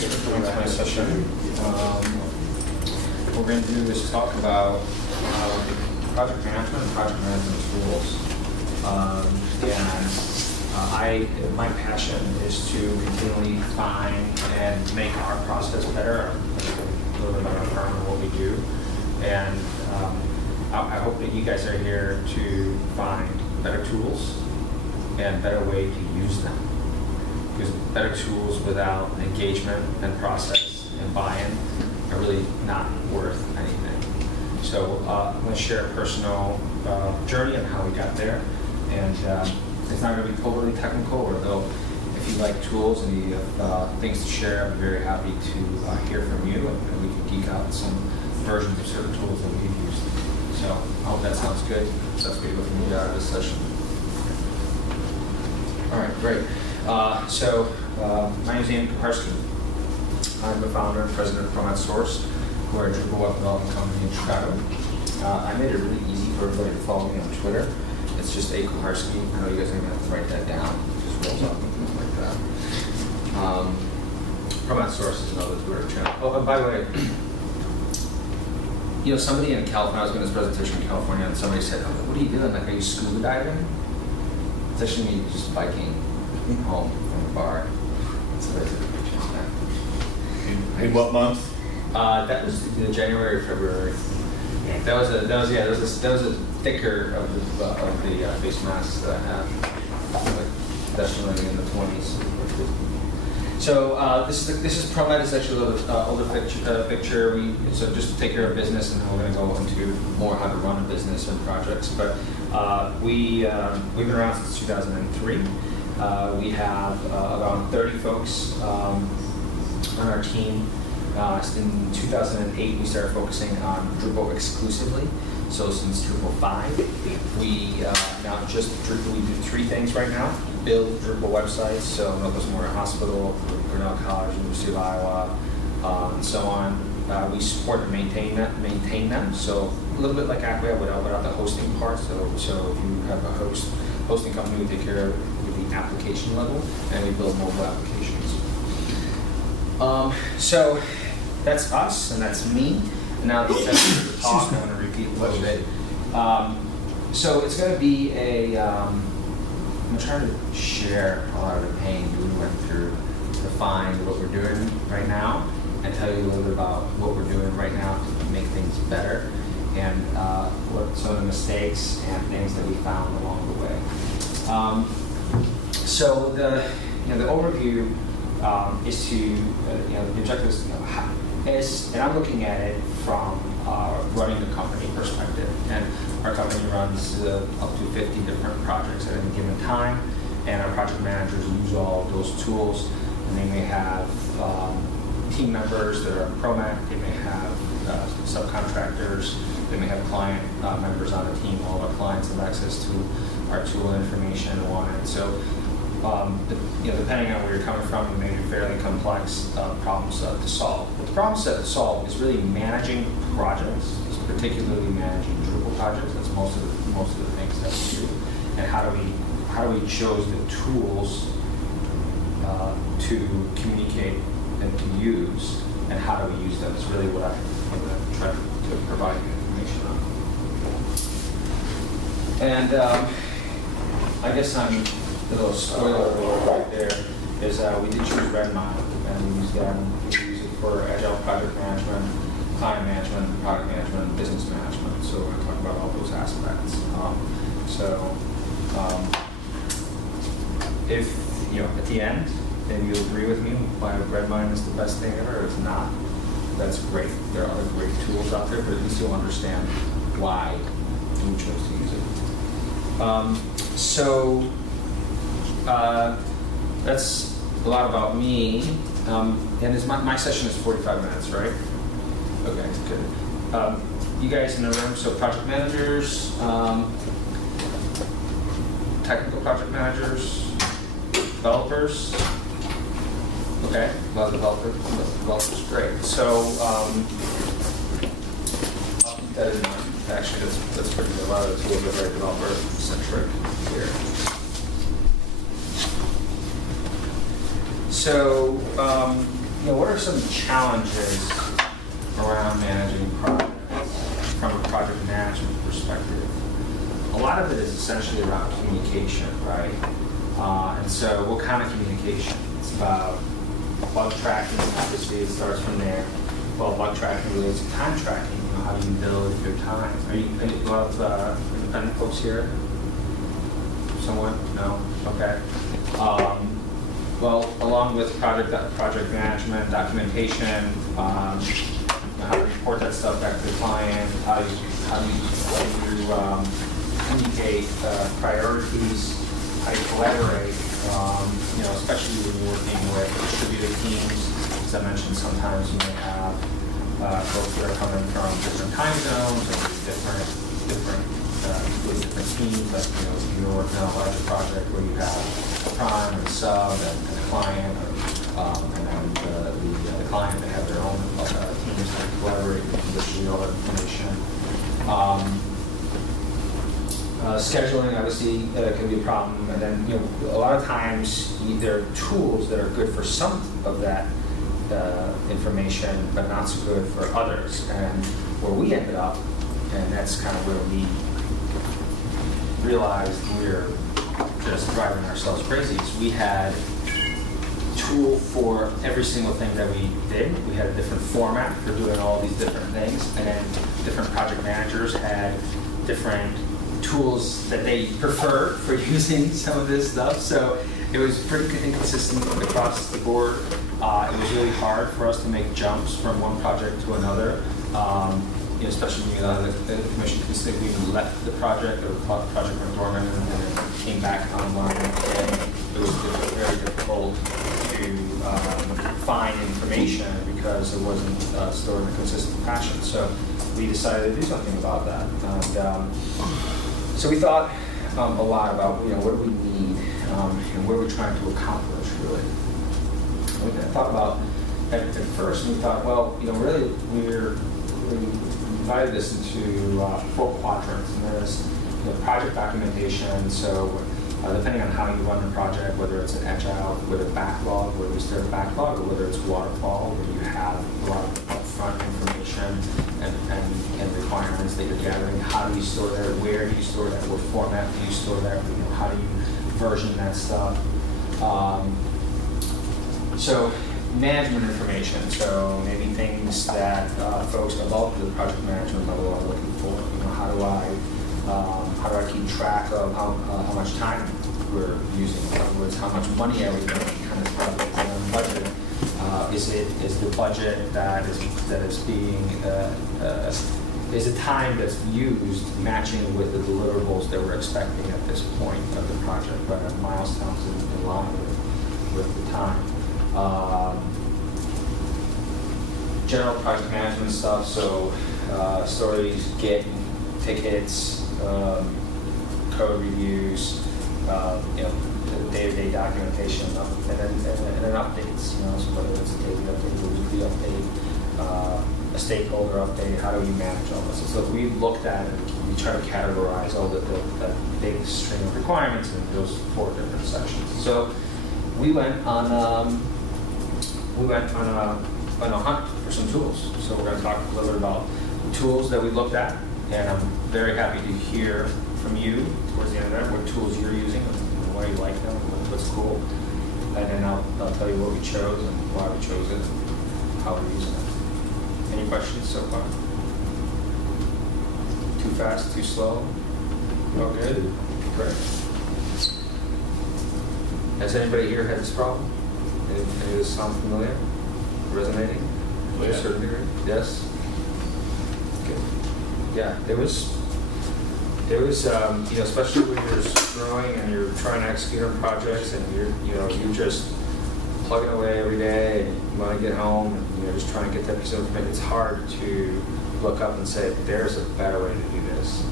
thanks for coming to my session. What we're going to do is talk about project management and project management tools. My passion is to continually find and make our process better, a little bit about our firm and what we do. And I hope that you guys are here to find better tools and better way to use them. Because better tools without engagement and process and buy-in are really not worth anything. So I'm going to share a personal journey on how we got there. And it's not going to be totally technical, although if you like tools and you have things to share, I'm very happy to hear from you, and we can geek out some versions of certain tools that we've used. So I hope that sounds good. So that's what you're looking to get out of this session. All right, great. My name is Kucharski. I'm the founder and president of Format Source. We're a Drupal web development company in Chicago. I made it really easy for everybody to follow me on Twitter. It's just A. Kucharski. I know you guys are going to have to write that down. It just rolls up like that. Format Source is another Twitter channel. Oh, and by the way, somebody in California, I was doing this presentation in California, and somebody said, "Oh, what are you doing? Like, are you scuba diving?" It's actually me just biking home from the bar. So that's a picture of that. In what month? That was January or February. That was a thicker of the face masks that I have. Definitely in the 20s. So this is ProMed is actually a little bit older picture. So just to take care of business, and then we're going to go into more how to run a business and projects. But we've been around since 2003. We have around 30 folks on our team. In 2008, we started focusing on Drupal exclusively. So since Drupal 5, we now just Drupal. We do 3 things right now: build Drupal websites. So Northwest Memorial Hospital, Grinnell College, University of Iowa, and so on. We support and maintain them. So a little bit like Acquia without the hosting part. So if you have a hosting company, we take care of the application level, and we build mobile applications. So that's us, and that's me. And now the talk, I'm going to repeat a little bit. So it's going to be I'm trying to share a lot of the pain we went through to find what we're doing right now, and tell you a little bit about what we're doing right now to make things better, and what some of the mistakes and things that we found along the way. So the overview is to the objective is, and I'm looking at it from running the company perspective, and our company runs up to 50 different projects at any given time, and our project managers use all of those tools, and they may have team members that are on ProMac, they may have subcontractors, they may have client members on the team. All of our clients have access to our tool information and whatnot. So depending on where you're coming from, it may be fairly complex problems to solve. But the problem set to solve is really managing projects, particularly managing Drupal projects. That's most of the things that we do. And how do we choose the tools to communicate and to use, and how do we use them? Is really what I'm going to try to provide information on. And I guess a little spoiler right there is we did choose Redmine, and we use it for agile project management, client management, product management, and business management. So we're going to talk about all those aspects. If at the end, then you agree with me why Redmine is the best thing ever. If not, that's great. There are other great tools out there, but at least you'll understand why we chose to use it. That's a lot about me. And my session is 45 minutes, right? Okay, good. You guys in the room, so project managers, technical project managers, developers. Okay, a lot of developers, great. So I'll keep that in mind. Actually, that's pretty good. A lot of the tools are very developer-centric here. So what are some challenges around managing projects from a project management perspective? A lot of it is essentially around communication, right? And so what kind of communication? It's about bug tracking, obviously it starts from there. Well, bug tracking relates to time tracking. How do you build your time? Are you any independent folks here? Someone? No? Okay. Well, along with project management, documentation, how to report that stuff back to the client, how do you communicate priorities, how do you collaborate, especially when you're working with distributed teams. As I mentioned, sometimes you may have folks that are coming from different time zones and different teams. Like, if you're working on a larger project where you have a prime and a sub and a client, and then the client, they have their own teams that collaborate and distribute all that information. Scheduling obviously can be a problem, and then a lot of times there are tools that are good for some of that information, but not so good for others. And where we ended up, and that's kind of where we realized we're just driving ourselves crazy, is we had a tool for every single thing that we did. We had a different format for doing all these different things, and then different project managers had different tools that they prefer for using some of this stuff. So it was pretty inconsistent across the board. It was really hard for us to make jumps from one project to another, especially when the commission we even left the project, or the project went dormant and then came back online. And it was very difficult to find information because it wasn't stored in a consistent fashion. So we decided to do something about that. And, so we thought a lot about what do we need and what are we trying to accomplish really. We thought about at first, we thought, well, really we divided this into 4 quadrants, and there's project documentation. So depending on how you run the project, whether it's an agile with a backlog, where we start a backlog, or whether it's waterfall, where you have a lot of upfront information and requirements that you're gathering. How do you store that? Where do you store that? What format do you store that? How do you version that stuff? So management information. So maybe things that folks above the project management level are looking for. How do I keep track of how much time we're using? In other words, how much money are we making? Kind of project and budget. Is the budget that is being is the time that's used matching with the deliverables that we're expecting at this point of the project, but milestones in line with the time. General project management stuff, so stories, Git, tickets, code reviews, day-to-day documentation, and then updates. So whether it's a daily update, a weekly update, a stakeholder update, how do we manage all this? So we looked at it, we try to categorize all the big string of requirements in those 4 different sections. So we went on a hunt for some tools. So we're going to talk a little bit about the tools that we looked at, and I'm very happy to hear from you towards the end of that, what tools you're using, and why you like them, what's cool, and then I'll tell you what we chose and why we chose it, and how we're using it. Any questions so far? Too fast, too slow? All good? Great. Has anybody here had this problem? Any of this sound familiar? Resonating? To a certain degree? Yes? Okay. Yeah, there was especially when you're growing and you're trying to execute on projects and you're just plugging away every day and you want to get home and you're just trying to get that piece of information. It's hard to look up and say, there's a better way to do this.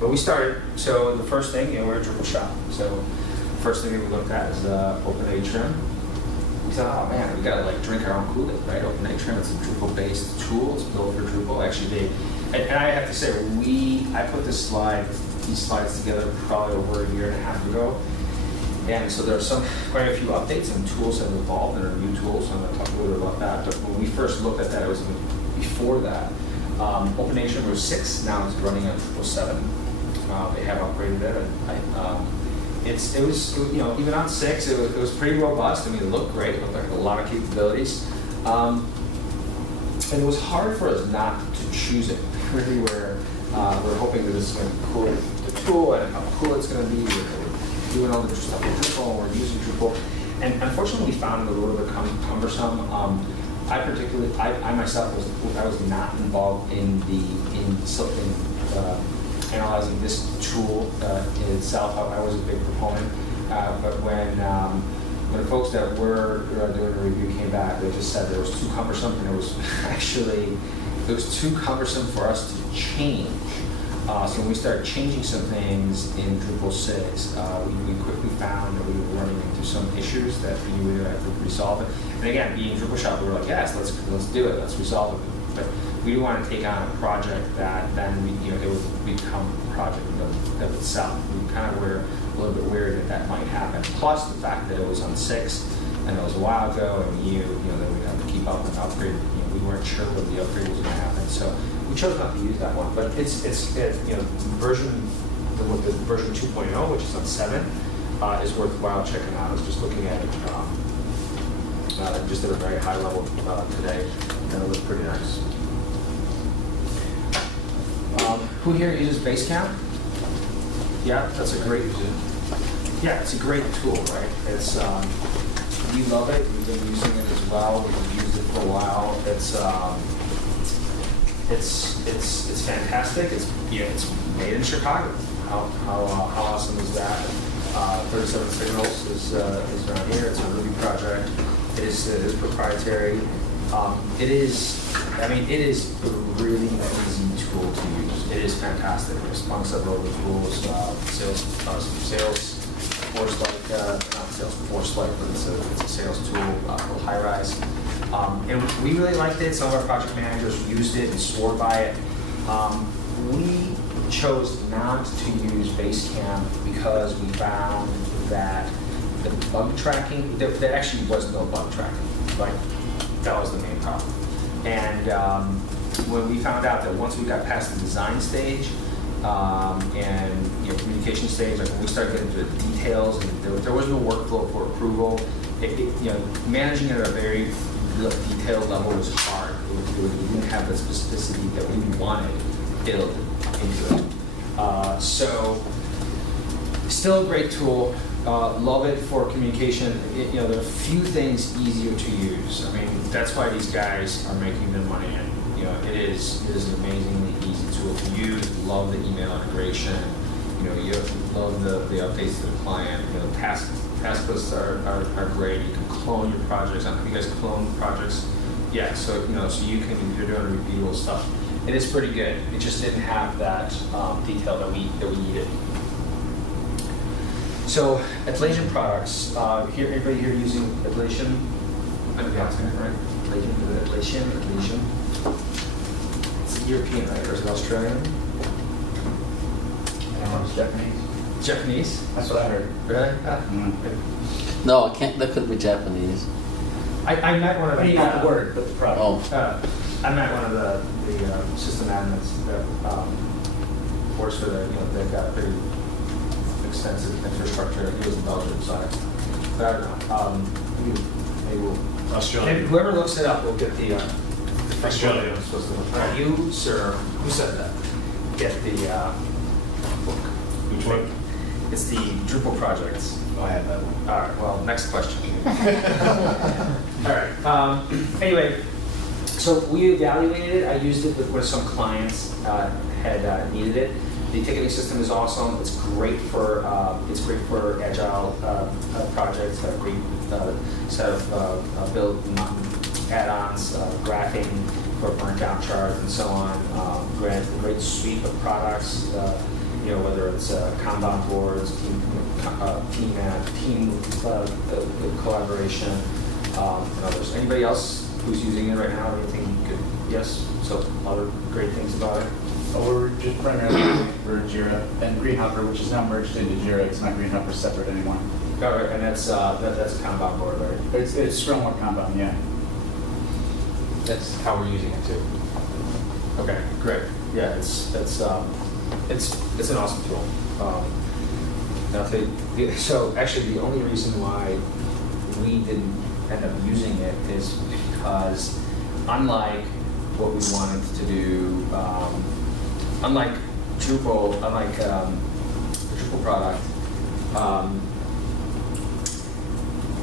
But we started, so the first thing, we're a Drupal shop. So the first thing we looked at is OpenAtrim. We thought, oh man, we got to drink our own Kool-Aid, right? OpenAtrim, it's a Drupal-based tool. It's built for Drupal. Actually, and I have to say, I put these slides together probably over a year and a half ago. And so there are quite a few updates and tools have evolved, and there are new tools, so I'm going to talk a little bit about that. But when we first looked at that, it was before that. OpenAgent was 6, now it's running on Drupal 7. They have upgraded it. It was even on 6, it was pretty robust. I mean, it looked great. It looked like a lot of capabilities. And it was hard for us not to choose it. Really, we're hoping that this is going to be cool, the tool, and how cool it's going to be. We're doing all the stuff with Drupal, and we're using Drupal. And unfortunately, we found it a little bit cumbersome. I myself was not involved in analyzing this tool in itself. I was a big proponent, but when the folks that were doing the review came back, they just said it was too cumbersome, and it was too cumbersome for us to change. So when we started changing some things in Drupal 6, we quickly found that we were running into some issues that we would have to resolve it. And again, being Drupal shop, we were like, yes, let's do it, let's resolve it. But we didn't want to take on a project that then it would become a project that would sell. We kind of were a little bit worried that might happen. Plus the fact that it was on 6 and it was a while ago, and we knew that we'd have to keep up and upgrade. We weren't sure what the upgrade was going to happen, so we chose not to use that one. But it's version 2.0, which is on 7, is worthwhile checking out. I was just looking at it just at a very high level today, and it looks pretty nice. Who here uses Basecamp? Yeah, that's a great. Yeah, it's a great tool, right? It's we love it. We've been using it as well. We've used it for a while. It's fantastic. It's made in Chicago. How awesome is that? 37 Signals is around here. It's a Ruby project. It is proprietary. It is a really easy tool to use. It is fantastic. It's among several other tools, Salesforce-like, but it's a sales tool called Highrise. And we really liked it. Some of our project managers used it and swore by it. We chose not to use Basecamp because we found that the bug tracking, there actually was no bug tracking. Like, that was the main problem. And when we found out that once we got past the design stage and communication stage, like when we started getting into the details, and there was no workflow for approval, managing it at a very detailed level was hard. We didn't have the specificity that we wanted built into it. So, still a great tool. Love it for communication. There are a few things easier to use. I mean, that's why these guys are making their money. And it is an amazingly easy tool to use. Love the email integration. You love the updates to the client. Task lists are great. You can clone your projects. You guys clone projects? Yeah. So so you're doing repeatable stuff. It is pretty good. It just didn't have that detail that we needed. So, Atlassian products. Anybody here using Atlassian? I'm guessing, right? Atlassian. It's European, right? Or is it Australian? It's Japanese. Japanese? That's what I heard. Really? No, I can't. That couldn't be Japanese. I met one of the. Not the word, but the product. Oh. I met one of the system admins that works for they've got pretty extensive infrastructure. He was in Belgium, so I don't know. Maybe we'll. Australia. And whoever looks it up will get the. Australia. You, sir, who said that? Get the book. Which one? It's the Drupal projects. Oh, I have that one. All right. Well, next question. All right. Anyway, so we evaluated it. I used it with some clients had needed it. The ticketing system is awesome. It's great for agile projects. A great set of build add-ons, graphing for burnt down charts and so on. Great suite of products. Whether it's Kanban boards, team collaboration, and others. Anybody else who's using it right now? Anything good? Yes. So other great things about it. We're just primarily using it for Jira and Greenhopper, which is now merged into Jira. It's not Greenhopper separate anymore. All right, and that's a Kanban board, right? It's Scrum or Kanban, yeah. That's how we're using it too. Okay, great. Yeah, it's an awesome tool. So actually, the only reason why we didn't end up using it is because, unlike what we wanted to do, unlike Drupal, the Drupal product,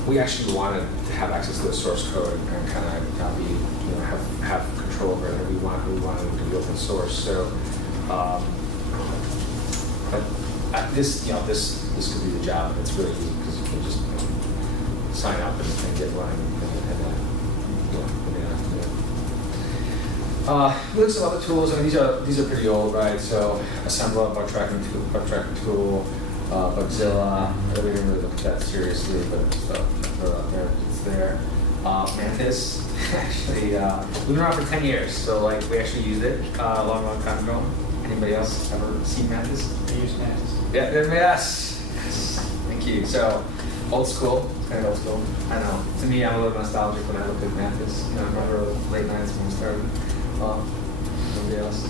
we actually wanted to have access to the source code and kind of be, have control over it. And we wanted it to be open source. So, this could be the job. It's really easy because you can just sign up and get running, and then look at some other tools. I mean, these are pretty old, right? So, Assembler, bug tracking tool, Bugzilla. We didn't really look at that seriously, but it's out there. It's there. Mantis. Actually, we've been around for 10 years, so we actually used it a long time ago. Anybody else ever seen Mantis? I use Mantis. Yeah, yes. Thank you. So, old school. It's kind of old school. I know. To me, I'm a little nostalgic when I look at Mantis. I remember the late nights when we started. Nobody else?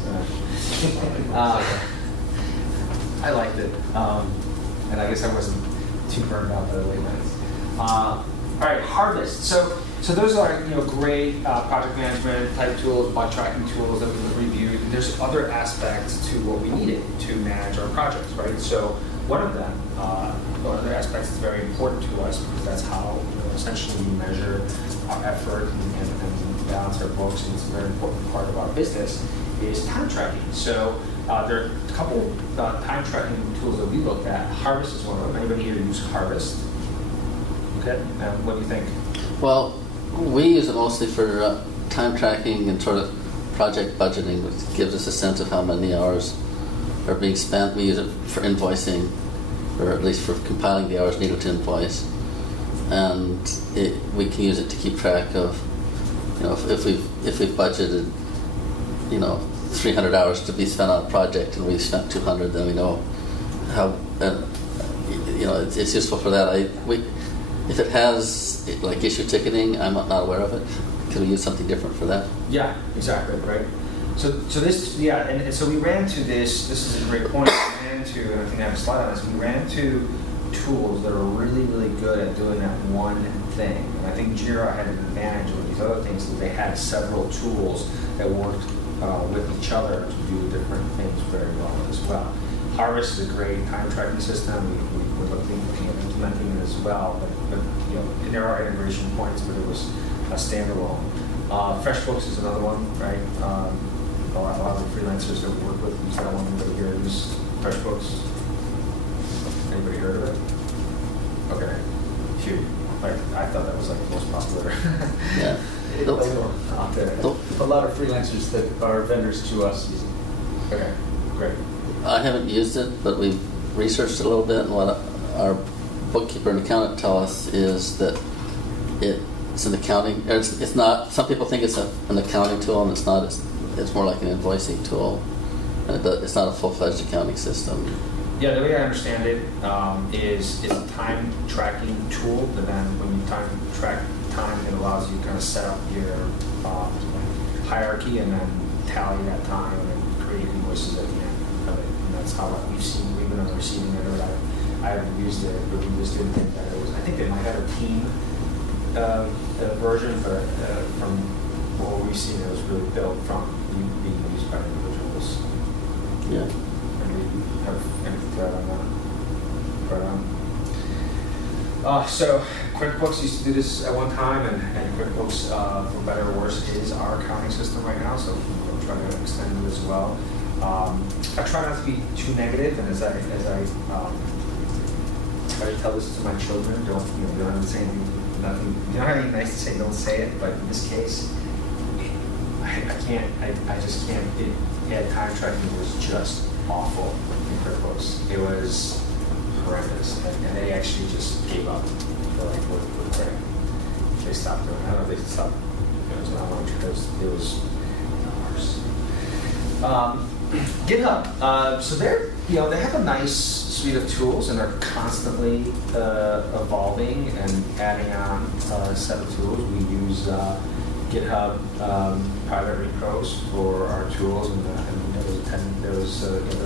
I liked it. And I guess I wasn't too burned out by the late nights. All right, Harvest. So those are great project management type tools, bug tracking tools that we reviewed. There's other aspects to what we needed to manage our projects, right? So one of them, one of the aspects that's very important to us, because that's how essentially we measure our effort and balance our books, and it's a very important part of our business, is time tracking. So there are a couple time tracking tools that we looked at. Harvest is one of them. Anybody here use Harvest? Okay, what do you think? Well, we use it mostly for time tracking and sort of project budgeting, which gives us a sense of how many hours are being spent. We use it for invoicing, or at least for compiling the hours needed to invoice. And we can use it to keep track of, if we've budgeted, 300 hours to be spent on a project and we've spent 200, then we know how, it's useful for that. If it has issue ticketing, I'm not aware of it. Can we use something different for that? Yeah, exactly, right. So this, yeah, and so we ran to this is a great point, we ran to, and I think I have a slide on this, we ran to tools that are really, really good at doing that one thing. And I think Jira had an advantage over these other things that they had several tools that worked with each other to do different things very well as well. Harvest is a great time tracking system. We're looking at implementing it as well, but there are integration points, but it was a standalone. FreshBooks is another one, right? A lot of the freelancers that we work with use that one. Anybody here use FreshBooks? Anybody heard of it? Okay, phew. I thought that was the most popular. Yeah. Out there. A lot of freelancers that are vendors to us use it. Okay, great. I haven't used it, but we've researched it a little bit, and what our bookkeeper and accountant tell us is that it's an accounting. It's not. Some people think it's an accounting tool, and it's not. It's more like an invoicing tool, and it's not a full-fledged accounting system. Yeah, the way I understand it is a time tracking tool, but then when you track time, it allows you to kind of set up your hierarchy and then tally that time and then create invoices at the end of it. And that's how we've been on the receiving end of it. I haven't used it, but we just didn't think that it was. I think they might have a team version, but from what we've seen, it was really built from being used by individuals. Yeah. And we have anything to add on that. So QuickBooks used to do this at one time, and QuickBooks, for better or worse, is our accounting system right now. So we'll try to extend it as well. I try not to be too negative, and as I try to tell this to my children, don't have to say anything, nothing. You don't have anything nice to say, don't say it. But in this case, I just can't. Time tracking was just awful in QuickBooks. It was horrendous, and they actually just gave up. They're like, we're quitting. They stopped doing it. I don't know if they stopped. It was not long because it was worse. GitHub. So they have a nice suite of tools, and they're constantly evolving and adding on a set of tools. We use GitHub private repos for our tools, and there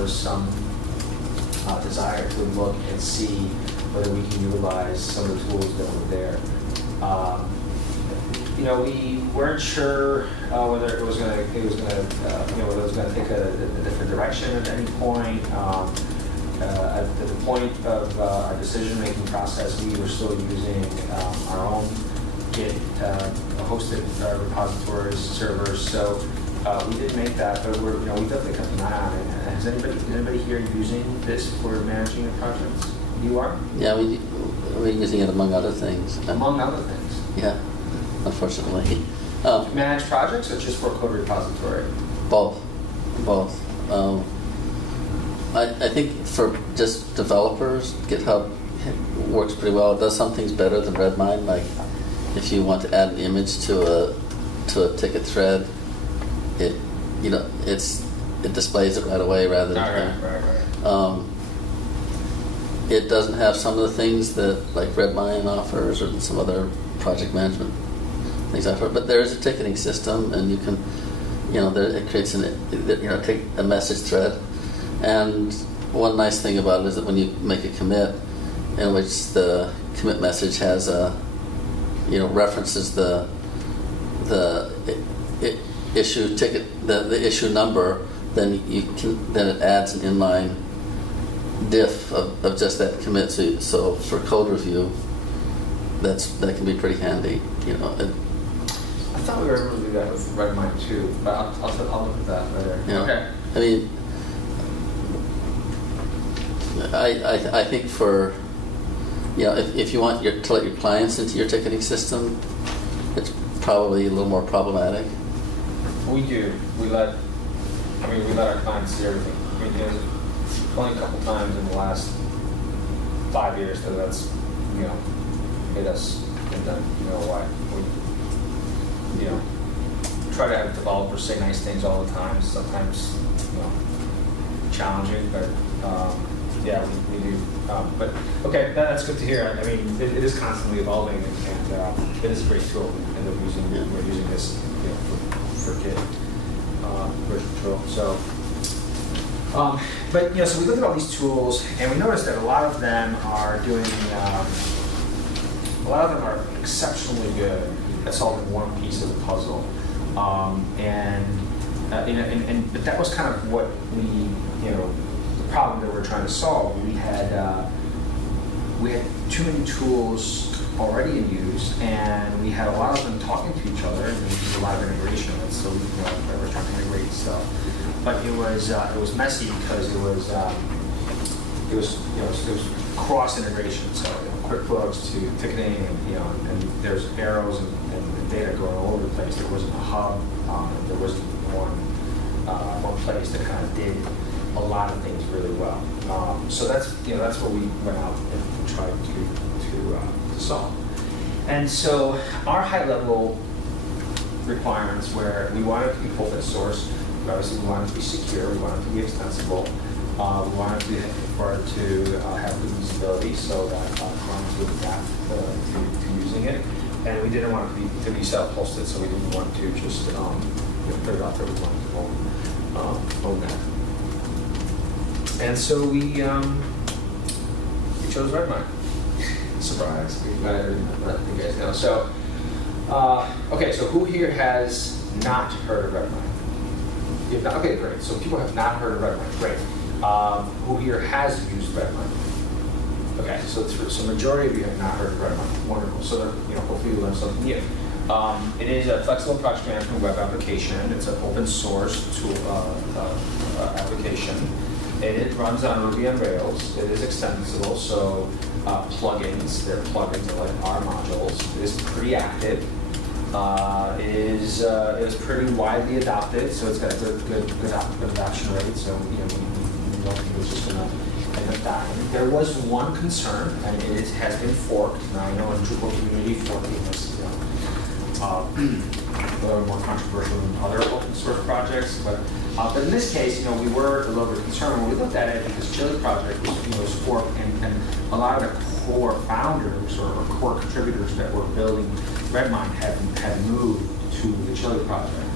was some desire to look and see whether we can utilize some of the tools that were there. We weren't sure whether it was going to take a different direction at any point. At the point of our decision-making process, we were still using our own Git hosted repositories, servers. So we didn't make that, but we definitely kept an eye on it. Is anybody here using this for managing the projects? You are? Yeah, we're using it among other things. Among other things. Yeah, unfortunately. Manage projects or just for code repository? Both. I think for just developers, GitHub works pretty well. It does some things better than Redmine. Like if you want to add an image to a ticket thread, it displays it right away rather than. Right. It doesn't have some of the things that like Redmine offers or some other project management things offer, but there is a ticketing system, and you can, it creates take a message thread. And one nice thing about it is that when you make a commit, in which the commit message has references the issue ticket, the issue number, then it adds an inline diff of just that commit. So for code review, that can be pretty handy. I thought we were able to do that with Redmine too, but I'll look at that later. Yeah. Okay. I mean, I think for if you want to let your clients into your ticketing system, it's probably a little more problematic. We do. We let our clients see everything. I mean, there's only a couple times in the last 5 years that's made us condemn. Why? We try to have developers say nice things all the time. Sometimes challenging, but yeah, we do. But okay, that's good to hear. I mean, it is constantly evolving, and it is a great tool. We're using this for Git version control. So, so we look at all these tools, and we notice that a lot of them are doing. A lot of them are exceptionally good at solving one piece of the puzzle, but that was kind of what the problem that we're trying to solve. We had too many tools already in use, and we had a lot of them talking to each other, and we did a lot of integration. And so we're trying to integrate stuff, but it was messy because it was cross integration. So QuickBooks to ticketing, and there's arrows and data going all over the place. There wasn't a hub. There wasn't one place that kind of did a lot of things really well. So that's what we went out and tried to solve. And so our high-level requirements were we wanted to be open source. Obviously, we wanted to be secure. We wanted to be extensible. We wanted to have good usability so that clients would adapt to using it. And we didn't want it to be self-hosted, so we didn't want to just put it out there. We wanted to own that. And so we chose Redmine. Surprise! We got everything that you guys know. So, okay. So who here has not heard of Redmine? You've not. Okay, great. So people have not heard of Redmine. Great. Who here has used Redmine? Okay. So majority of you have not heard of Redmine. Wonderful. So hopefully you learned something new. It is a flexible project management web application. It's an open source tool application. It runs on Ruby on Rails. It is extensible, so plugins. They're plugins are like R modules. It is pretty active. It is pretty widely adopted, so it's got a good adoption rate. So we don't think it's just going to end up dying. There was one concern, and it has been forked. Now I know in Drupal community forking is a little more controversial than other open source projects, but But in this case, we were a little bit concerned when we looked at it because Chili Project was for, and a lot of the core founders or core contributors that were building Redmine had moved to the Chili Project.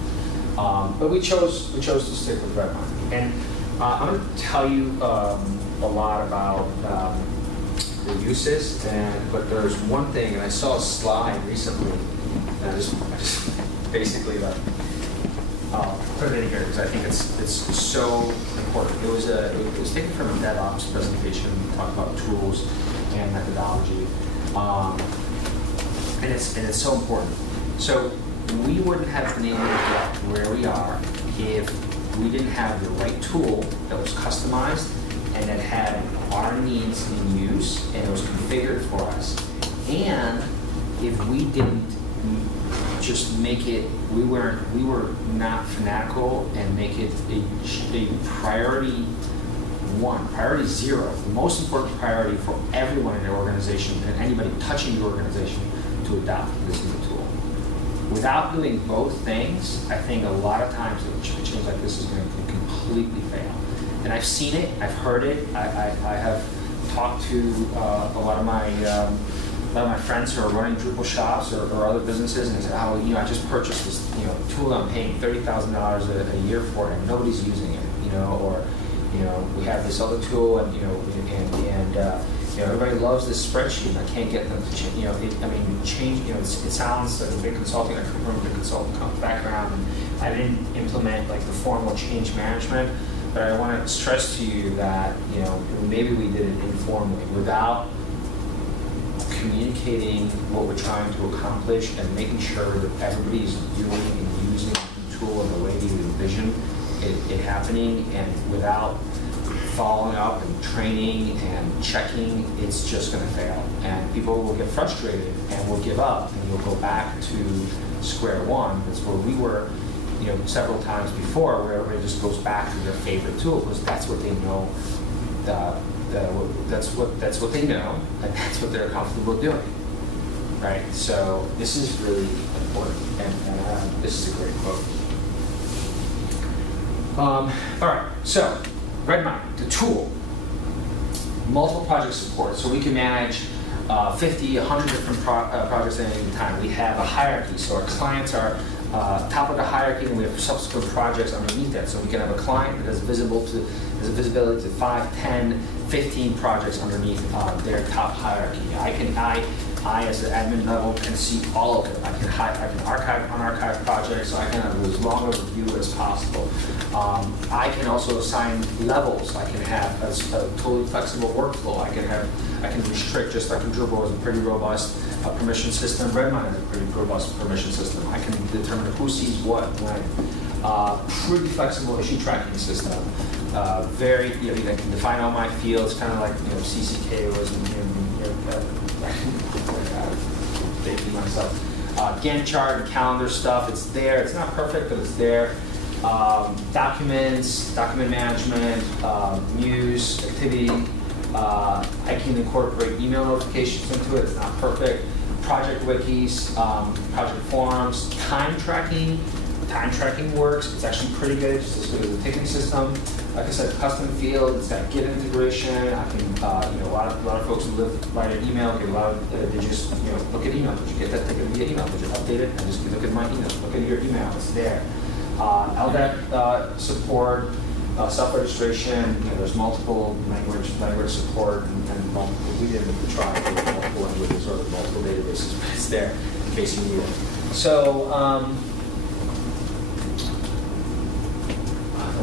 But we chose to stick with Redmine. And I'm going to tell you a lot about the uses, but there's one thing, and I saw a slide recently, and I just basically put it in here because I think it's so important. It was taken from a DevOps presentation, talked about tools and methodology, and it's so important. So we wouldn't have been able to get where we are if we didn't have the right tool that was customized and that had our needs in use and it was configured for us. And if we didn't just make it, we were not fanatical and make it a priority one, priority zero, the most important priority for everyone in the organization and anybody touching the organization to adopt this new tool. Without doing both things, I think a lot of times a change like this is going to completely fail. And I've seen it, I've heard it, I have talked to a lot of my friends who are running Drupal shops or other businesses, and they say, oh, I just purchased this tool I'm paying $30,000 a year for it, and nobody's using it, or we have this other tool, and everybody loves this spreadsheet, and I can't get them to change. Change. It sounds like a big consulting. I come from a consulting background, and I didn't implement like the formal change management. But I want to stress to you that maybe we did it informally without communicating what we're trying to accomplish and making sure that everybody's doing and using the tool in the way we envision it happening, and without following up and training and checking, it's just going to fail. And people will get frustrated and will give up, and you'll go back to square one. That's where we were several times before, where everybody just goes back to their favorite tool because that's what they know. That's what they know, and that's what they're comfortable doing, right? So this is really important, and this is a great quote. All right, so Redmine, the tool, multiple project support, so we can manage 50, 100 different projects at any time. We have a hierarchy, so our clients are top of the hierarchy, and we have subsequent projects underneath that. So we can have a client that has visibility to 5, 10, 15 projects underneath their top hierarchy. I as an admin level can see all of it. I can archive unarchived projects, so I can have as long of a view as possible. I can also assign levels. I can have a totally flexible workflow. I can restrict, just like in Drupal is a pretty robust permission system. Redmine is a pretty robust permission system. I can determine who sees what when. Pretty flexible issue tracking system. Very, I can define all my fields, kind of like CCK was dating myself. Gantt chart and calendar stuff. It's there. It's not perfect, but it's there. Documents, document management, news, activity. I can incorporate email notifications into it. It's not perfect. Project wikis, project forums, time tracking. Time tracking works. It's actually pretty good. Just as good as a ticketing system. Like I said, custom field. It's got Git integration. I can, a lot of folks who write an email. Get a lot of they just look at email. Did you get that ticket via email? Did you update it? And just look at my email. Look at your email. It's there. LDAP support, self-registration. There's multiple language support, and multiple. We did try multiple languages or multiple databases, but it's there in case you need it. So.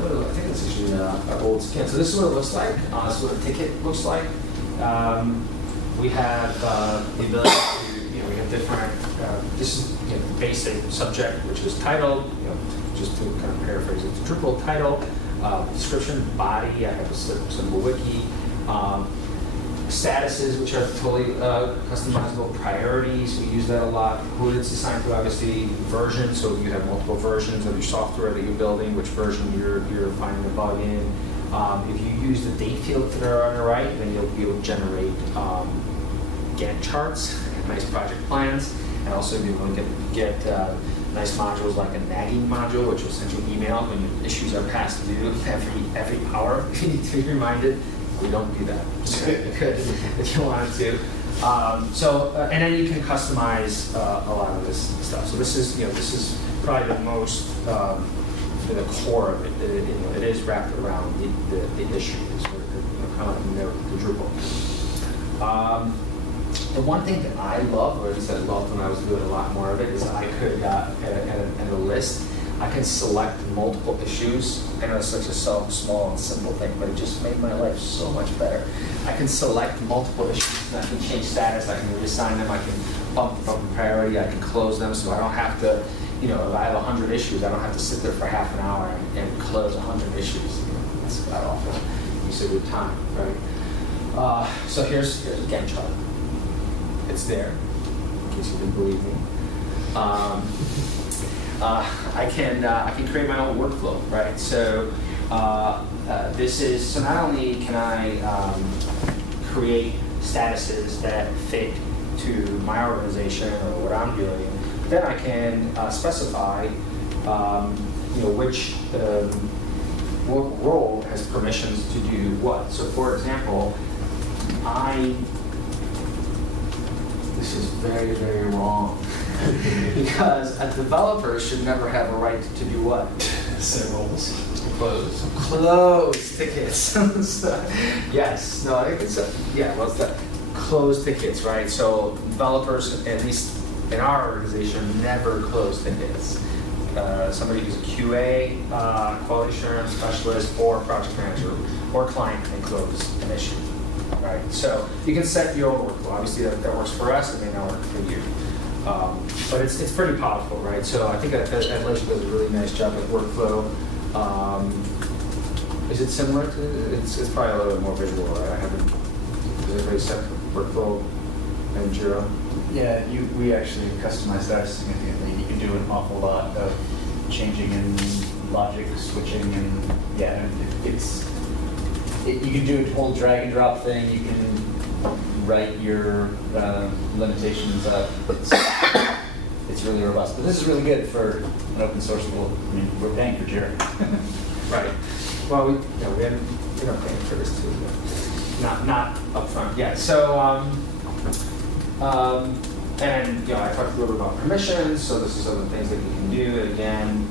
I think it's actually an old scan. So this is what it looks like. This is what a ticket looks like. We have the ability to, we have different, this is basic subject, which is titled, just to kind of paraphrase it, it's Drupal title, description, body, I have a simple wiki, statuses, which are totally customizable, priorities, we use that a lot, who it's assigned to, obviously, version, so you have multiple versions of your software that you're building, which version you're finding a bug in. If you use the date field that are on the right, then you'll be able to generate Gantt charts, nice project plans, and also be able to get nice modules like a nagging module, which will send you an email when your issues are past due every hour. If you need to be reminded, we don't do that. So you could if you wanted to. And then you can customize a lot of this stuff. So this is probably the most the core of it. It is wrapped around the issues, or kind of like the Drupal. The one thing that I love, or at least I loved when I was doing a lot more of it, is I could, in a list, I can select multiple issues. I know it's such a small and simple thing, but it just made my life so much better. I can select multiple issues, and I can change status, I can reassign them, I can bump them up in priority, I can close them, so I don't have to, if I have 100 issues, I don't have to sit there for half an hour and close 100 issues. That's that awful use of your time, right? So here's a Gantt chart. It's there, in case you didn't believe me. I can create my own workflow, right? So so not only can I create statuses that fit to my organization or what I'm doing, but then I can specify, what role has permissions to do what. So for example, this is very, very wrong. Because a developer should never have a right to do what? Set roles. Close tickets. Yes. No, I think it's it's the close tickets, right? So developers, at least in our organization, never close tickets. Somebody who's a QA, quality assurance specialist, or project manager, or client can close an issue. Right, so you can set your own workflow. Obviously, that works for us. It may not work for you, but it's pretty powerful, right? So I think Atlassian does a really nice job with workflow. Is it similar to? It's probably a little bit more visual, right? I haven't. Does everybody set workflow in Jira? Yeah, we actually customize that significantly. You can do an awful lot of changing and logic switching, and you can do a whole drag and drop thing. You can write your limitations up. It's really robust. But this is really good for an open source tool. I mean, we're paying for Jira. Right. Well, we're not paying for this too. Not upfront yet. So, I talked a little bit about permissions. So this is some of the things that you can do. Again,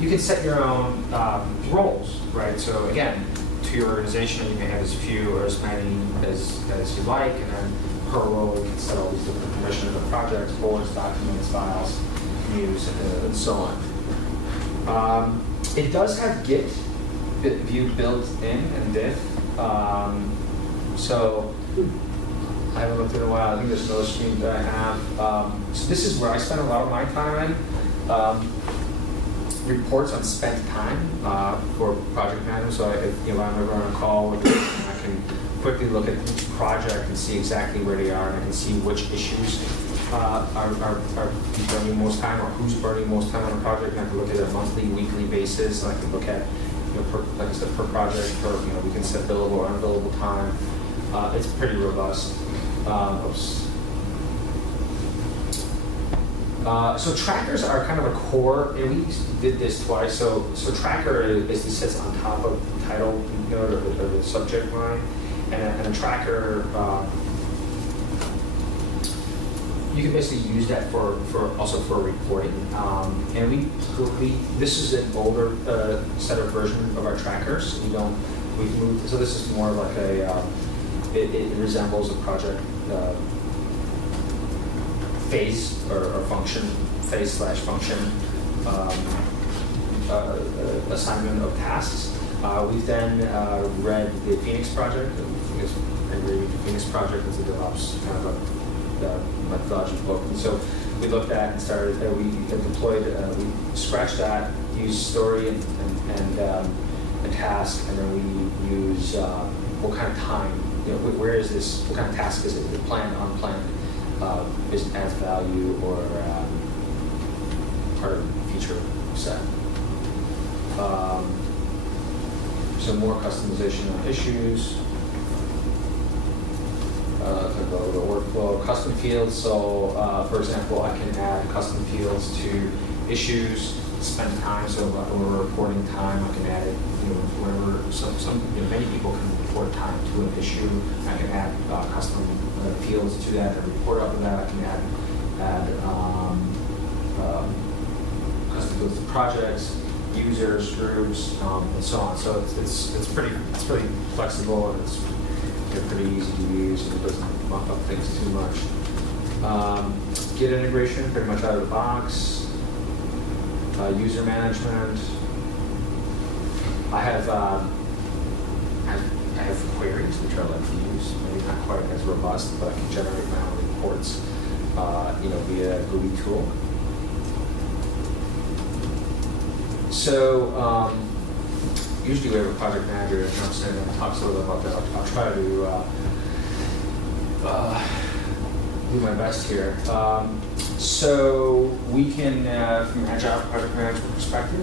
you can set your own roles, right? So again, to your organization, you may have as few or as many as you like, and then per role, you can set all these different permissions of projects, boards, documents, files, views, and so on. It does have Git view built in and diff. So I haven't looked at it in a while. I think there's another screen that I have. So this is where I spend a lot of my time. Reports on spent time for project management. So if I'm ever on a call with them, I can quickly look at each project and see exactly where they are, and I can see which issues are burning most time, or who's burning most time on a project. And I can look at it on a monthly, weekly basis. And I can look at, like I said, per project, we can set billable or unbillable time. It's pretty robust. So trackers are kind of a core, and we did this twice. So tracker basically sits on top of the title, or the subject line, and a tracker. You can basically use that for reporting. And this is an older set of version of our trackers. We've moved. So this is more like it resembles a project. Phase or function, phase/function assignment of tasks. We've then read the Phoenix project. I read the Phoenix project as a DevOps kind of a methodology book. And so we looked at and started. We deployed. We scratched that, used story and task, and then we use what kind of time. Where is this? What kind of task is it? Planned, unplanned. Is adds value or part of the feature set. So more customization on issues. the workflow, custom fields. So, for example, I can add custom fields to issues, spend time. So, or reporting time, I can add it. Wherever many people can report time to an issue. I can add custom fields to that and report up to that. I can add custom fields to projects, users, groups, and so on. So it's pretty flexible, and it's pretty easy to use, and it doesn't muck up things too much. Git integration, pretty much out of the box. User management. I have queries which I like to use. Maybe not quite as robust, but I can generate my own reports, via a GUI tool. So usually we have a project manager that comes in and talks a little bit about that. I'll try to do my best here. So we can, from an agile project management perspective,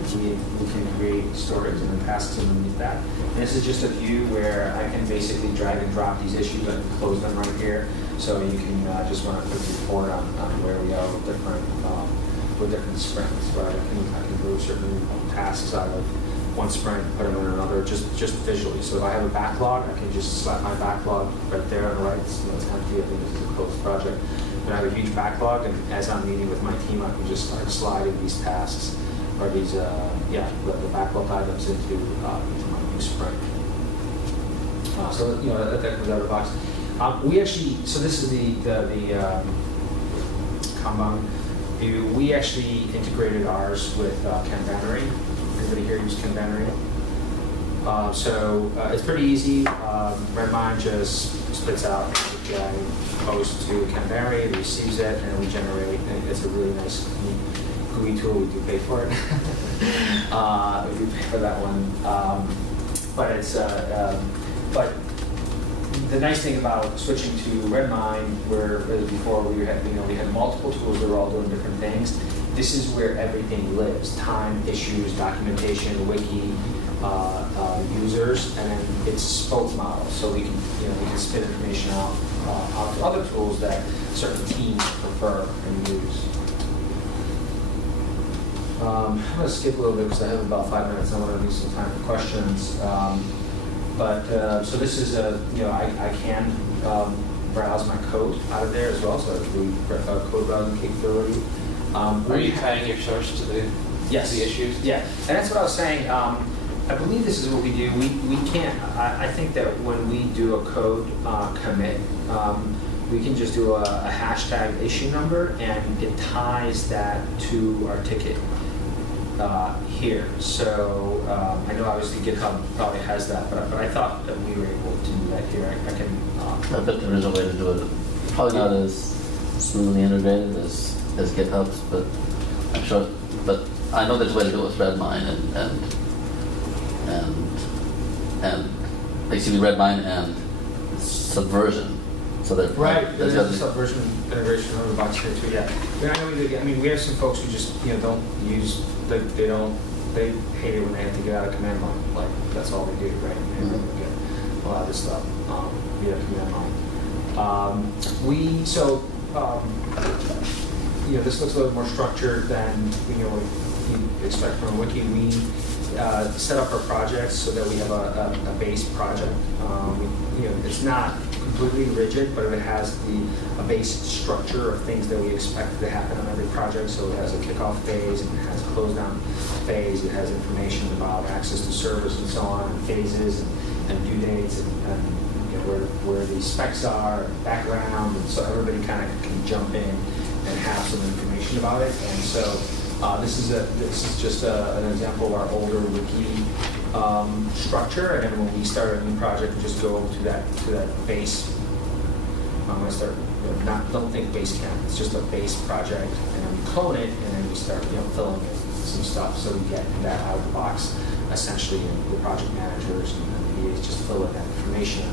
we can create stories and then tasks underneath that. And this is just a view where I can basically drag and drop these issues. I can close them right here, so you can just run a quick report on where we are with different sprints. Right? I can move certain tasks out of one sprint, put them in another, just visually. So if I have a backlog, I can just slap my backlog right there on the right. It's empty. I think this is a closed project. And I have a huge backlog, and as I'm meeting with my team, I can just start sliding these tasks or these, the backlog items into my new sprint. So that comes out of the box. We actually, so this is the Kanban view. We actually integrated ours with Kanbanery. Anybody here use Kanbanery? So it's pretty easy. Redmine just spits out goes to Kanbanery, it receives it, and we generate. And it's a really nice GUI tool. We do pay for it. We do pay for that one. But it's but the nice thing about switching to Redmine, where before we had multiple tools that were all doing different things. This is where everything lives: time, issues, documentation, wiki, users, and then it's a spoke model. So we can spit information out to other tools that certain teams prefer and use. I'm going to skip a little bit because I have about 5 minutes. I want to leave some time for questions. So this is I can browse my code out of there as well. So it's really code browsing capability. Are you tying your source to the issues? Yeah, and that's what I was saying. I believe this is what we do. We can't. I think that when we do a code commit, we can just do a hashtag issue number, and it ties that to our ticket here. So I know obviously GitHub probably has that, but I thought that we were able to do that here. I can. I bet there is a way to do it. Probably not as smoothly integrated as GitHub's, but I'm sure. But I know there's a way to do it with Redmine and basically Redmine and Subversion. So that there's a Subversion integration on the box here too. Yeah, I mean we have some folks who just don't use they hate it when they have to get out of command line. Like that's all they do, right? And they get a lot of this stuff via command line. This looks a little more structured than what you expect from a wiki. We set up our projects so that we have a base project. It's not completely rigid, but it has a base structure of things that we expect to happen on every project. So it has a kickoff phase, and it has a close down phase. It has information about access to servers and so on, and phases and due dates, and where the specs are, and background, and so everybody kind of can jump in and have some information about it. And so this is just an example of our older wiki structure. And then when we start a new project, we just go to that base. I'm going to start. Don't think base camp. It's just a base project, and then we clone it, and then we start filling in some stuff. So we get that out of the box. Essentially, the project managers and the VAs just fill in that information,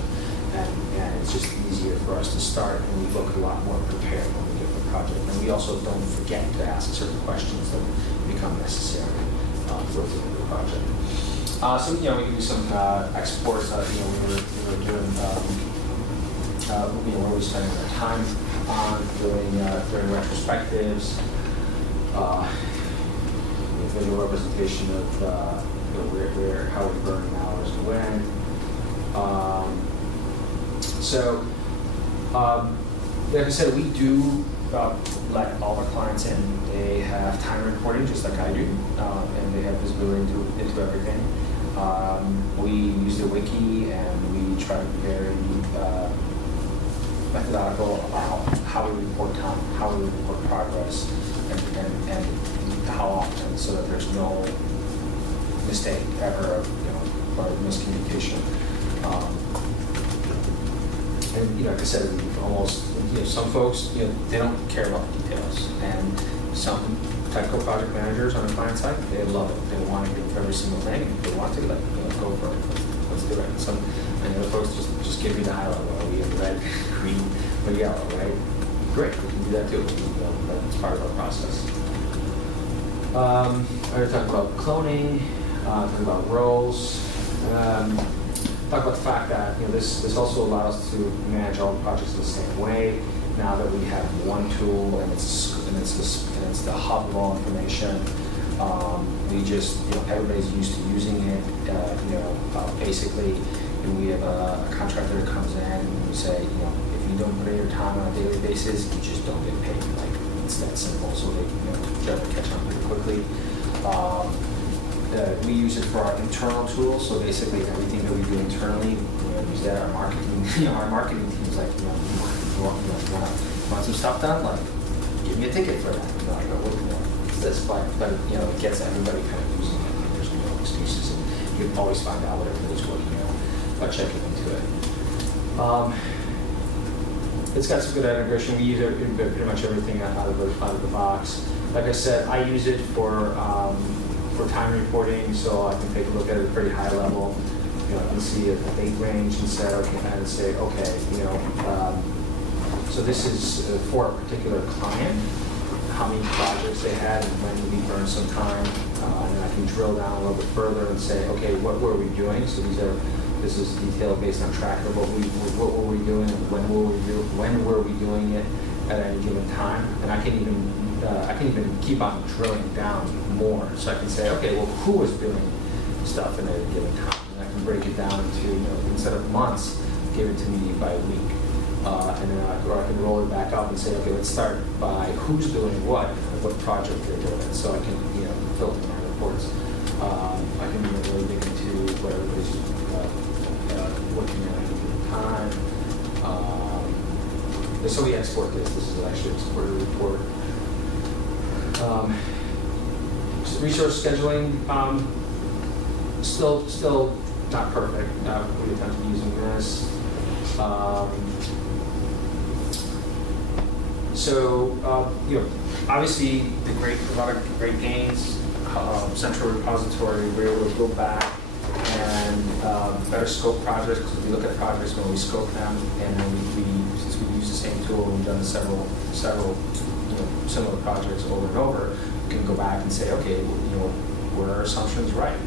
and it's just easier for us to start. And we look a lot more prepared when we get the project. And we also don't forget to ask certain questions that become necessary towards the end of the project. So we can do some exports. We were doing what are we spending our time on during retrospectives, visual representation of how we're burning hours and when. Like I said, we do let all our clients in. They have time reporting just like I do, and they have visibility into everything. We use the wiki, and we try to be very methodological about how we report time, how we report progress, and how often, so that there's no mistake ever, or miscommunication. And like I said, almost some folks, they don't care about the details, and some technical project managers on the client side, they love it. They want to do every single thing. If they want to, go for it. Let's do it. And other folks just give me the high level. We have red, green, or yellow, right? Great, we can do that too. That's part of our process. I already talked about cloning, talked about roles. Talk about the fact that this also allows us to manage all the projects in the same way. Now that we have one tool and it's the hub of all information, we just everybody's used to using it. Basically, we have a contractor that comes in and we say, if you don't put in your time on a daily basis, you just don't get paid. It's that simple. So they generally catch on pretty quickly. We use it for our internal tools, so basically everything that we do internally, we use that. Our marketing, our marketing team's like, you want some stuff done? Give me a ticket for that. It's this, but it gets everybody kind of using it. And there's no excuses, and you can always find out what everybody's working on by checking into it. It's got some good integration. We use it in pretty much everything out of the box. Like I said, I use it for time reporting, so I can take a look at it at a pretty high level. I can see a date range and say, so this is for a particular client, how many projects they had and when we burned some time, and I can drill down a little bit further and say, okay, what were we doing? So this is detailed based on tracker. What were we doing, and when were we doing it at any given time? And I can even keep on drilling down more. So I can say, okay, well, who was doing stuff in a given time? And I can break it down into, instead of months, give it to me by week. And then I can roll it back up and say, okay, let's start by who's doing what project they're doing. So I can, filter my reports. I can really dig into what everybody's working at any given time. So we export this. This is actually an exported report. Resource scheduling, still not perfect. We attempted using this. Obviously, a lot of great gains. Central repository, we're able to go back and better scope projects, because we look at projects when we scope them, and then since we use the same tool, we've done several similar projects over and over, we can go back and say, okay, were our assumptions right?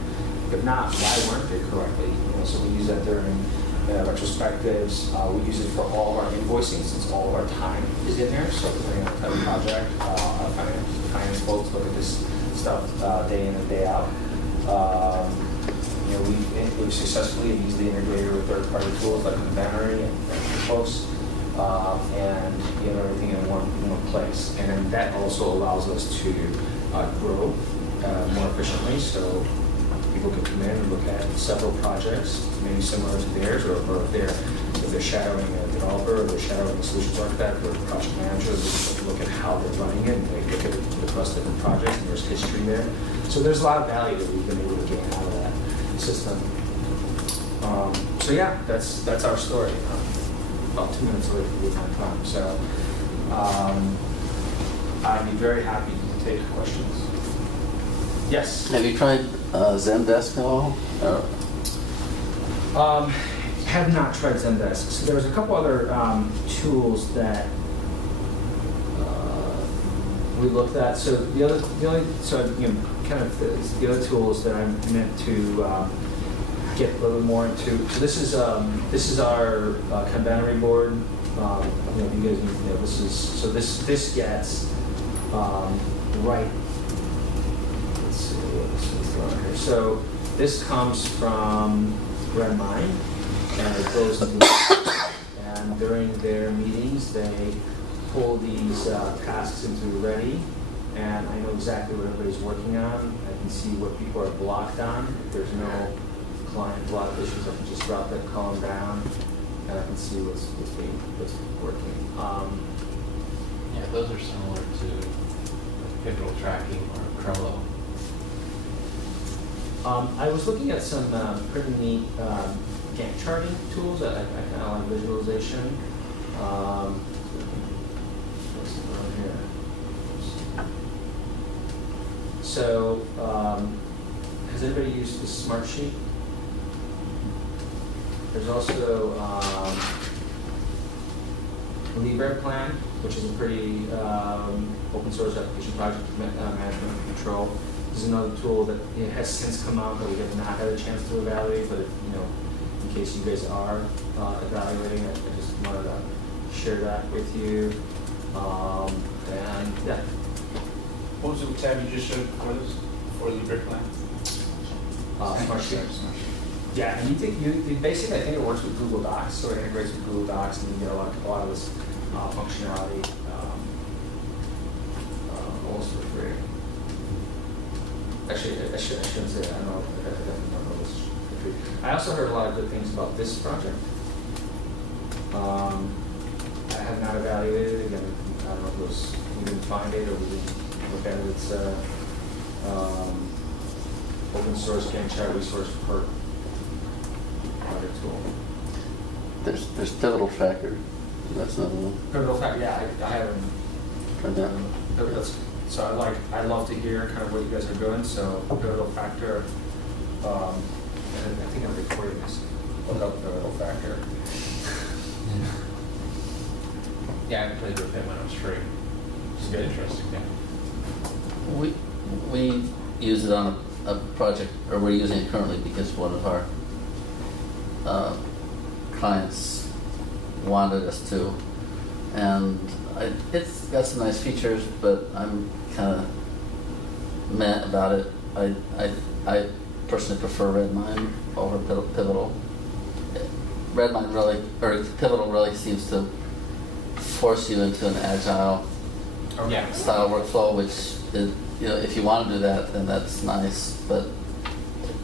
If not, why weren't they correctly? So we use that during retrospectives. We use it for all of our invoicing, since all of our time is in there. So depending on the type of project, our finance folks look at this stuff day in and day out. We've successfully and easily integrated with third-party tools like Memory and folks, and everything in one place. And then that also allows us to grow more efficiently. So people can come in and look at several projects, maybe similar to theirs, or if they're shadowing a developer, or they're shadowing a solutions architect, or a project manager, they look at how they're running it, and they look at it across different projects, and there's history there. So there's a lot of value that we've been able to gain out of that system. So yeah, that's our story. About 2 minutes away with my time. So I'd be very happy to take questions. Yes? Have you tried Zendesk at all? Have not tried Zendesk. So there's a couple other tools that we looked at. So the other tools that I meant to get a little more into, so this is our Kanban board. You know, you guys, you know, this is, so this gets right. Let's see what this is on here. So this comes from Redmine, and it goes to, and during their meetings, they pull these tasks into Ready, and I know exactly what everybody's working on. I can see what people are blocked on. If there's no client block issues, I can just drop that column down, and I can see what's working. Yeah, those are similar to pivotal tracking or Trello. I was looking at some pretty neat Gantt charting tools. I kind of like visualization. What's on here? So, has anybody used the Smartsheet? There's also LibrePlan, which is a pretty open source application project management control. This is another tool that has since come out that we have not had a chance to evaluate, but you know, in case you guys are evaluating it, I just wanted to share that with you. And yeah. What was the tab you just showed for this, for the brick plan? Smartsheet. Yeah, and you basically, I think it works with Google Docs, so it integrates with Google Docs, and you get a lot of this functionality almost for free. Actually, I shouldn't say that. I don't know this for free. I also heard a lot of good things about this project. I have not evaluated it. Again, I don't know if it was, we didn't find it or we didn't look at it. It's open source Gantt chart resource per project tool. There's Pivotal Tracker. That's another one. Pivotal Tracker, yeah, I haven't. Tried that. So I'd love to hear kind of what you guys are doing. So Pivotal Factor, I think I'm recording this. Look up Pivotal Factor. Yeah, I played with it when it was free. It's Good. interesting, yeah. We use it on a project, or we're using it currently because one of our clients wanted us to, and it's got some nice features, but I'm kind of meh about it. I personally prefer Redmine over Pivotal. Redmine really, or Pivotal really seems to force you into an agile Yeah. style workflow, which is, you know, if you want to do that, then that's nice, but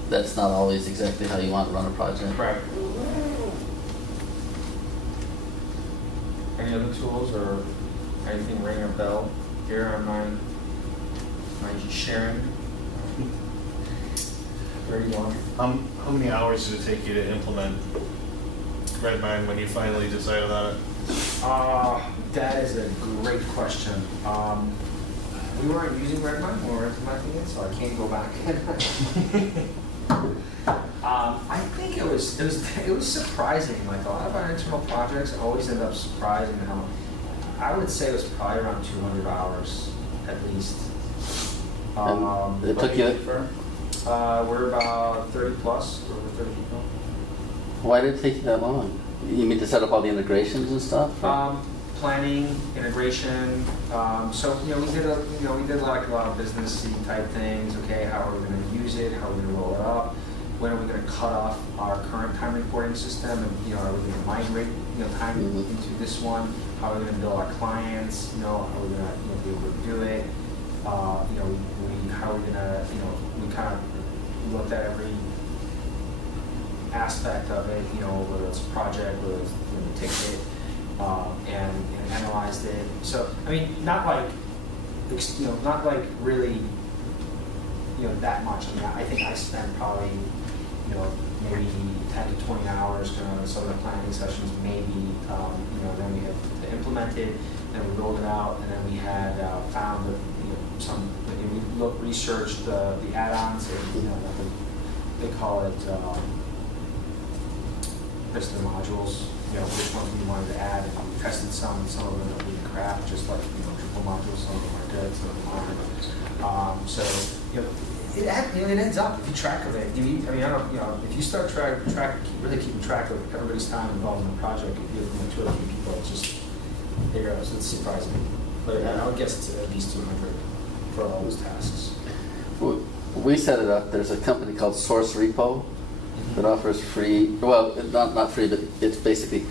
that's not always exactly how you want to run a project. Right. Any other tools or anything ring a bell here on my sharing? Where are you going? How many hours did it take you to implement Redmine when you finally decided on it? That is a great question. We weren't using Redmine when we were implementing it, so I can't go back. I think it was surprising. Like a lot of our internal projects always end up surprising how. I would say it was probably around 200 hours at least. And it took you. We're about 30 plus. We're over 30 people. Why did it take you that long? You mean to set up all the integrations and stuff? or- Planning, integration. So we did a lot of businessy type things. Okay, how are we going to use it? How are we going to roll it up? When are we going to cut off our current time reporting system? And are we going to migrate time into this one? How are we going to bill our clients? How are we going to be able to do it? How are we going to we kind of looked at every aspect of it. Whether it's a project, whether it's a ticket. And analyzed it. So I mean, not like really, that much. I mean, I think I spent probably, maybe 10 to 20 hours on some of the planning sessions. Maybe, then we had to implement it, then we rolled it out, and then we had found that we researched the add-ons, and they call it basically modules. Which ones we wanted to add, and we tested some of them that we crap, just like Drupal modules. Some of them are good, some of them aren't. So it ends up, if you track of it, I mean, I don't, if you start really keeping track of everybody's time involved in the project, if you have 2 or 3 people, it's just, here goes, it's surprising. But I would guess it's at least 200 for all those tasks. We set it up. There's a company called Source Repo that offers free, well, not free, but it's basically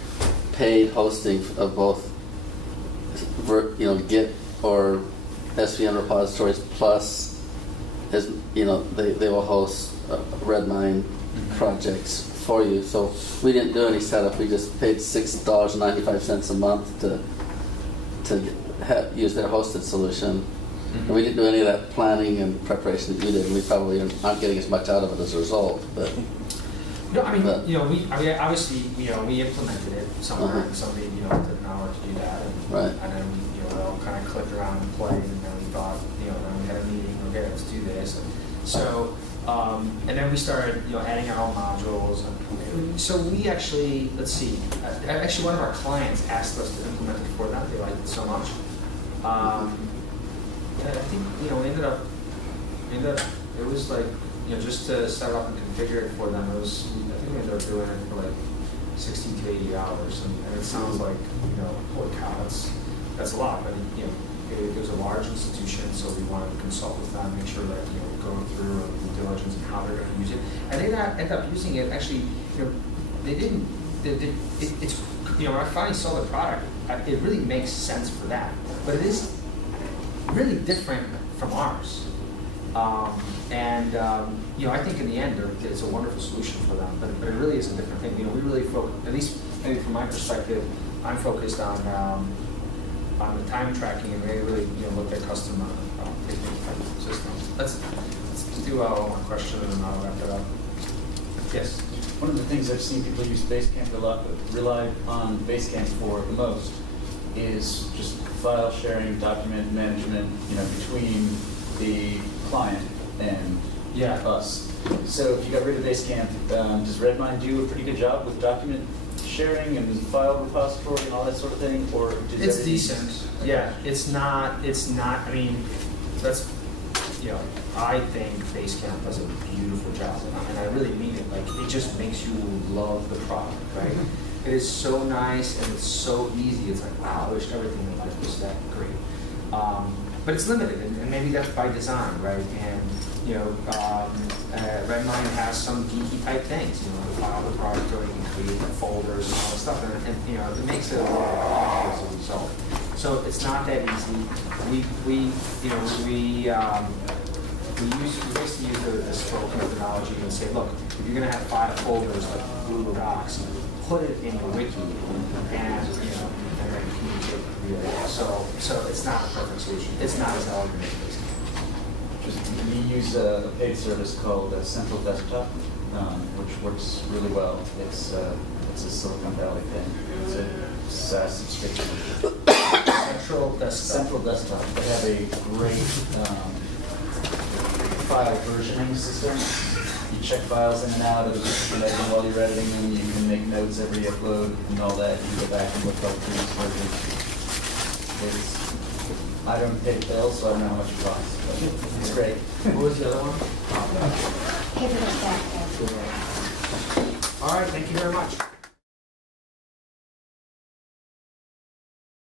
paid hosting of both, Git or SVN repositories, plus, as they will host Redmine projects for you. So we didn't do any setup. We just paid $6.95 a month to use their hosted solution. And we didn't do any of that planning and preparation that you did. And we probably aren't getting as much out of it as a result. But no, I mean, obviously, we implemented it somewhere, and somebody, took an hour to do that, and, right. and then, it all kind of clicked around and played, and then we thought, then we had a meeting, okay, let's do this, and so, and then we started, adding our own modules, and so we actually, let's see, actually one of our clients asked us to implement it for them. They liked it so much. And I think, we ended up, it was like, just to set up and configure it for them, I think we ended up doing it for like 60 to 80 hours, and it sounds like, holy cow, that's a lot, but it was a large institution, so we wanted to consult with them, make sure that, we're going through due diligence and how they're going to use it, and they ended up using it, actually, they didn't, it's, when I finally saw the product, it really makes sense for that, but it is really different from ours. I think in the end, it's a wonderful solution for them, but it really is a different thing. We really focus, at least maybe from my perspective, I'm focused on the time tracking, and they really look at custom systems. Let's do one more question, and then I'll wrap it up. Yes? One of the things I've seen people use Basecamp rely on Basecamp for the most is just file sharing, document management, between the client and us. So if you got rid of Basecamp, does Redmine do a pretty good job with document sharing and file repository and all that sort of thing, or does it's decent? Yeah, it's not. I mean, that's. I think Basecamp does a beautiful job, and I really mean it. Like, it just makes you love the product, right? It is so nice and it's so easy. It's like, wow, I wish everything in life was that great. But it's limited, and maybe that's by design, right? And Redmine has some geeky type things. The file repository, you can create folders and all that stuff, and it makes it a lot easier as a result. So it's not that easy. We basically use the stroke methodology and say, look, if you're going to have 5 folders like Google Docs, put it in your wiki, and then communicate via it. So it's not a perfect solution. It's not as elegant as this. We use a paid service called Central Desktop, which works really well. It's a Silicon Valley thing. It's a SaaS subscription. Central Desktop. They have a great file versioning system. You check files in and out, and while you're editing them, you can make notes every upload and all that. You can go back and look up previous versions. I don't pay the bill, so I don't know how much it costs, but it's great. What was the other one? All right, thank you very much.